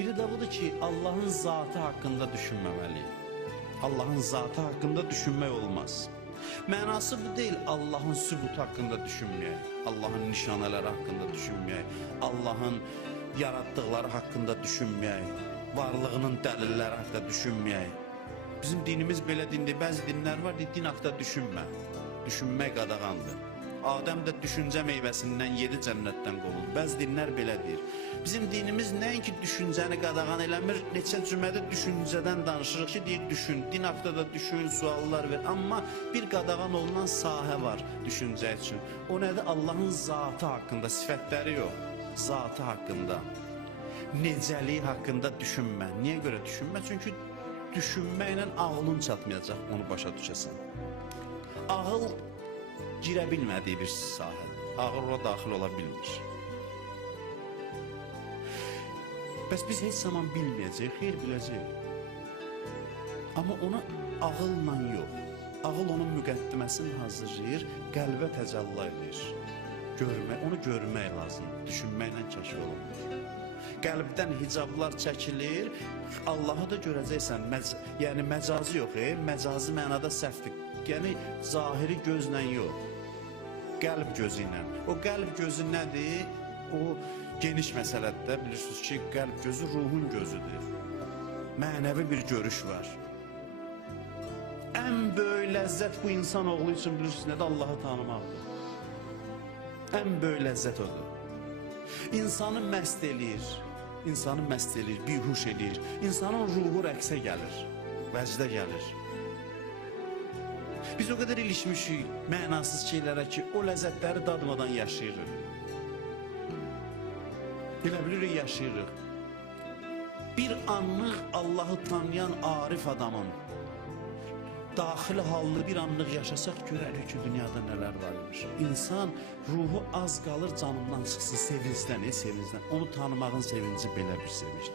Biri də budur ki, Allahın zatı haqqında düşünməməliyik. Allahın zatı haqqında düşünmək olmaz. Mənası bu deyil, Allahın sübutu haqqında düşünməyək, Allahın nişanələri haqqında düşünməyək, Allahın yaratdıqları haqqında düşünməyək, varlığının dəlilləri haqqında düşünməyək. Bizim dinimiz belə dindir, bəzi dinlər var, din haqqında düşünmə. Düşünmək qadağandır. Adəm də düşüncə meyvəsindən 7 cənnətdən qovuldu. Bəzi dinlər belə deyir. Bizim dinimiz nəinki düşüncəni qadağan eləmir, neçə cümədə düşüncədən danışırıq ki, deyir düşün, din haqqında da düşün, suallar ver. Amma bir qadağan olunan sahə var düşüncə üçün. O nədir? Allahın zatı haqqında, sifətləri yox, zatı haqqında, necəliyi haqqında düşünmə. Niyə görə düşünmə? Çünki düşünməklə ağlın çatmayacaq, onu başa düşəsən. Ağıl girə bilmədiyi bir sahə, ağıl ora daxil ola bilmir. Bəs biz heç zaman bilməyəcəyik, xeyr biləcəyik. Amma ona ağılla yox, ağıl onun müqəddiməsini hazırlayır, qəlbə təcəlli edir. Onu görmək lazımdır, düşünməklə kəşf olunur. Qəlbdən hicablar çəkilir, Allahı da görəcəksən, yəni məcazi yox, məcazi mənada səhvdir. Yəni zahiri gözlə yox, qəlb gözü ilə. O qəlb gözü nədir? O geniş məsələdə bilirsiniz ki, qəlb gözü ruhun gözüdür. Mənəvi bir görüş var. Ən böyük ləzzət bu insan oğlu üçün bilirsiniz nədir? Allahı tanımaqdır. Ən böyük ləzzət odur. İnsanı məst eləyir, bihuş eləyir. İnsanın ruhu rəqsə gəlir, vəcdə gəlir. Biz o qədər ilişmişik mənasız şeylərə ki, o ləzzətləri dadmadan yaşayırıq. Elə bilirik, yaşayırıq. Bir anlıq Allahı tanıyan arif adamın daxili halını bir anlıq yaşasaq görərik ki, dünyada nələr var imiş. İnsan ruhu az qalır canından çıxsın, sevincdən. Onu tanımağın sevinci belə bir sevincdir.